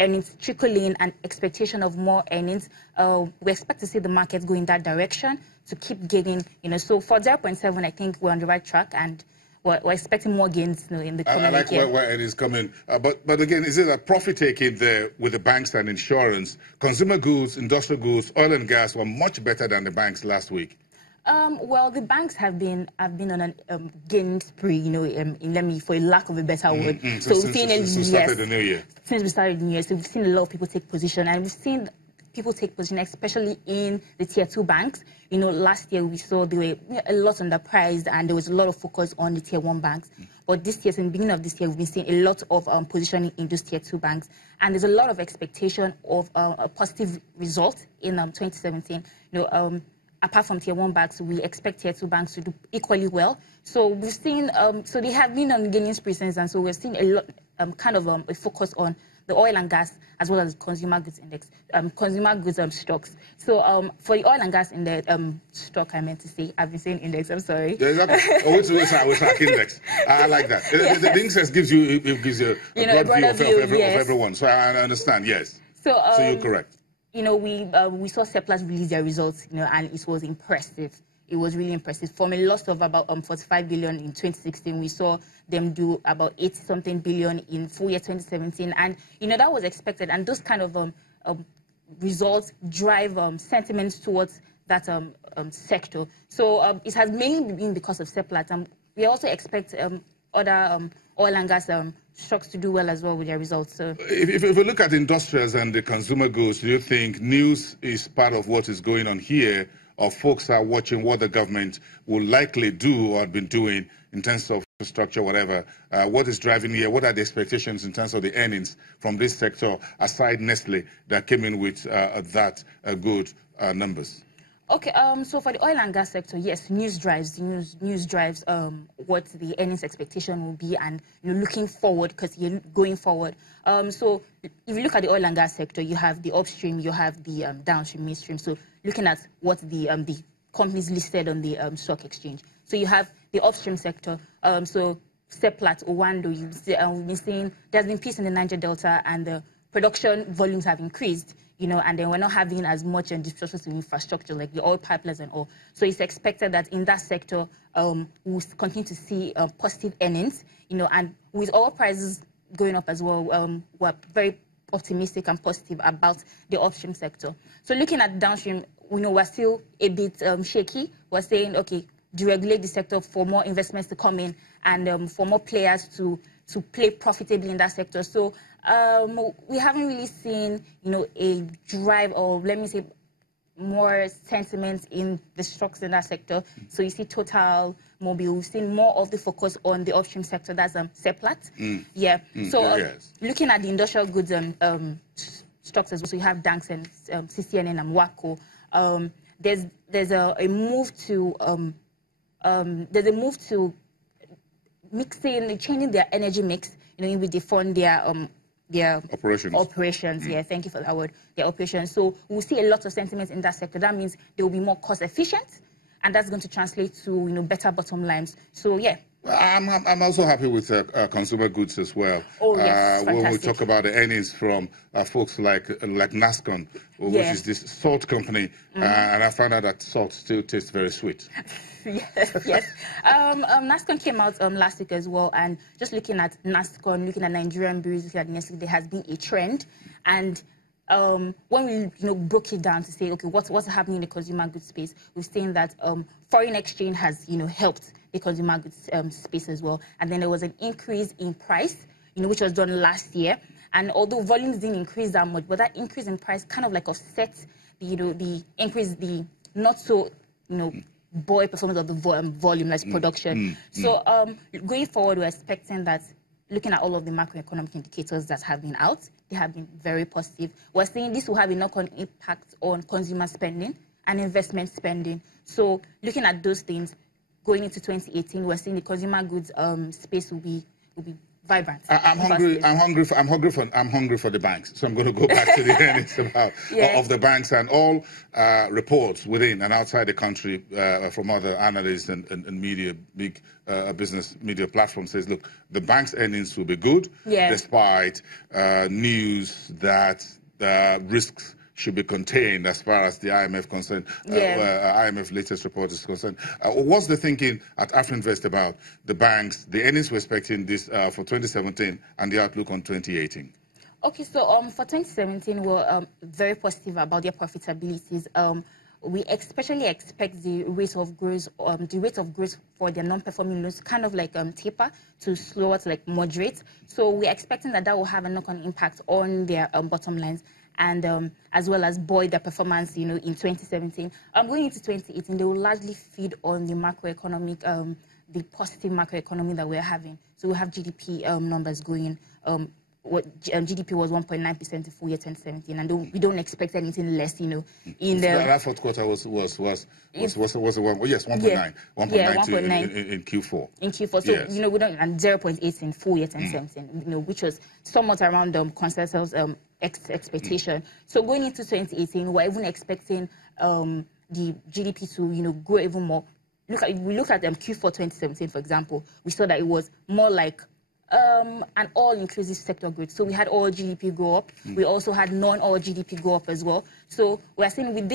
earnings trickle in and expectation of more earnings, we expect to see the market go in that direction to keep gaining. So for 0.7, I think we're on the right track, and we're expecting more gains in the coming I like year. where it is coming. But again, is it a profit taking there with the banks and insurance? Consumer goods, industrial goods, oil and gas were much better than the banks last week. Well, the banks have been on a gain spree, for a lack of a better word. So since we started the new year. Since we started the new year, so we've seen a lot of people take position, and we've seen people take position, especially in the tier 2 banks. Last year we saw they were a lot underpriced, and there was a lot of focus on the tier 1 banks. But this year, since the beginning of this year, we've been seeing a lot of positioning in those tier 2 banks, and there's a lot of expectation of a positive result in 2017. Apart from tier 1 banks, we expect tier 2 banks to do equally well. So we've seen, so they have been on gaining spree since, and so we're seeing a lot, a focus on the oil and gas as well as consumer goods index, consumer goods stocks. So for the oil and gas in the stock, I meant to say, I've been saying index. I'm sorry. Yeah, exactly. Wait, index. I like that. Yes. The index gives you a broad view of everyone. So I understand. Yes. So you're correct. We saw Seplat release their results, and it was impressive. It was really impressive. From a loss of about 45 billion in 2016, we saw them do about 80-something billion in full year 2017, and that was expected. And those kind of results drive sentiments towards that sector. So it has mainly been because of Seplat, and we also expect other oil and gas stocks to do well as well with their results. So, if we look at industrials and the consumer goods, do you think news is part of what is going on here, or folks are watching what the government will likely do or have been doing in terms of infrastructure, whatever? What is driving here? What are the expectations in terms of the earnings from this sector, aside Nestle, that came in with that good numbers? Okay, so for the oil and gas sector, yes, news drives what the earnings expectation will be, and looking forward, because you're going forward. So if you look at the oil and gas sector, you have the upstream, you have the downstream, midstream. So looking at what the companies listed on the stock exchange. So you have the upstream sector. So Seplat, Owando, we've been seeing there's been peace in the Niger Delta, and the production volumes have increased. And then we're not having as much disruptions to infrastructure like the oil pipelines and all. So it's expected that in that sector, we'll continue to see positive earnings, and with oil prices going up as well, we're very optimistic and positive about the upstream sector. So looking at downstream, we're still a bit shaky. We're saying, okay, deregulate the sector for more investments to come in, and for more players to play profitably in that sector. So we haven't really seen, a drive, or let me say, more sentiment in the stocks in that sector. So you see Total, Mobil, we've seen more of the focus on the upstream sector. That's Seplat. Looking at the industrial goods stocks as well, so you have Danks and CCNN and WACO. There's a move to changing their energy mix, with the fund their operations. Yeah, thank you for that word. Their operations. So we'll see a lot of sentiments in that sector. That means they will be more cost efficient, and that's going to translate to better bottom lines. So yeah. I'm also happy with consumer goods as well. Oh yes, when we talk about the earnings from folks like NASCON, which is this salt company, and I found out that salt still tastes very sweet. yes. NASCON came out last week as well, and just looking at NASCON, looking at Nigerian breweries, looking at Nestle, there has been a trend, and when we broke it down to say, okay, what's happening in the consumer goods space, we've seen that foreign exchange has helped the consumer goods space as well, and then there was an increase in price, which was done last year, and although volumes didn't increase that much, but that increase in price kind of like offset the increase, the not so buoyant performance of the volume as production. So going forward, we're expecting that, looking at all of the macroeconomic indicators that have been out, they have been very positive. We're saying this will have a knock-on impact on consumer spending and investment spending. So looking at those things, going into 2018, we're seeing the consumer goods space will be vibrant. I'm hungry for the banks. So I'm going to go back to the earnings of the banks, and all reports within and outside the country from other analysts and media, big business media platforms says, look, the bank's earnings will be good, despite news that risks should be contained as far as the IMF concerned. IMF latest report is concerned. What's the thinking at Afrinvest about the banks, the earnings we're expecting this for 2017 and the outlook on 2018? Okay, so for 2017, we're very positive about their profitabilities. We especially expect the rate of growth, for their non-performing loans, kind of like taper to slower to like moderate. So we're expecting that will have a knock-on impact on their bottom lines, and as well as buoy their performance, in 2017. Going into 2018, they will largely feed on the macroeconomic, the positive macroeconomy that we're having. So we have GDP numbers going. GDP was 1.9% in full year 2017, and we don't expect anything less, in the... That fourth quarter was 1.9. 1.9 in Q4. In Q4, so, yes. We don't, and 0.8 in full year 2017, which was somewhat around consensus expectation. So going into 2018, we're even expecting the GDP to, grow even more. We looked at Q4 2017, for example, we saw that it was more like an all-inclusive sector growth. So we had all GDP go up. We also had non-all GDP go up as well. So we're saying with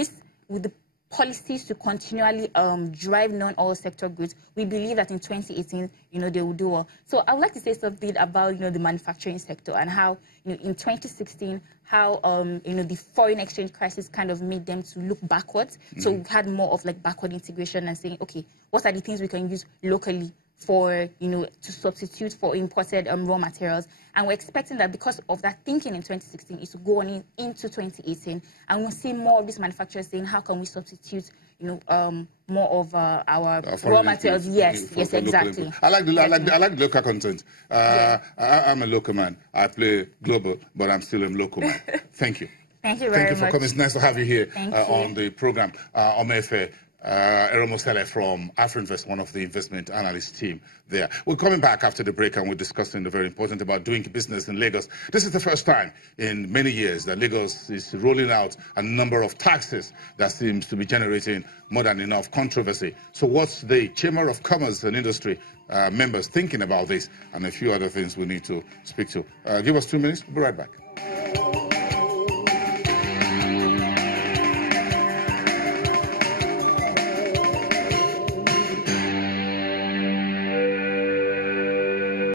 the policies to continually drive non-oil sector goods, we believe that in 2018, they will do well. So I would like to say something about, the manufacturing sector and how, in 2016, how, the foreign exchange crisis kind of made them to look backwards. So we had more of like backward integration and saying, okay, what are the things we can use locally for, to substitute for imported raw materials. And we're expecting that because of that thinking in 2016 is to go on into 2018, and we'll see more of these manufacturers saying, how can we substitute, more of our raw materials? Yes, exactly. I like the local content. I'm a local man. I play global, but I'm still a local man. Thank you. Thank you very much. Thank you for coming. It's nice to have you here on the program. Omefe Eromosele from Afrinvest, one of the investment analyst team there. We're coming back after the break, and we're discussing the very important about doing business in Lagos. This is the first time in many years that Lagos is rolling out a number of taxes that seems to be generating more than enough controversy. So what's the Chamber of Commerce and Industry members thinking about this, and a few other things we need to speak to? Give us 2 minutes. We'll be right back.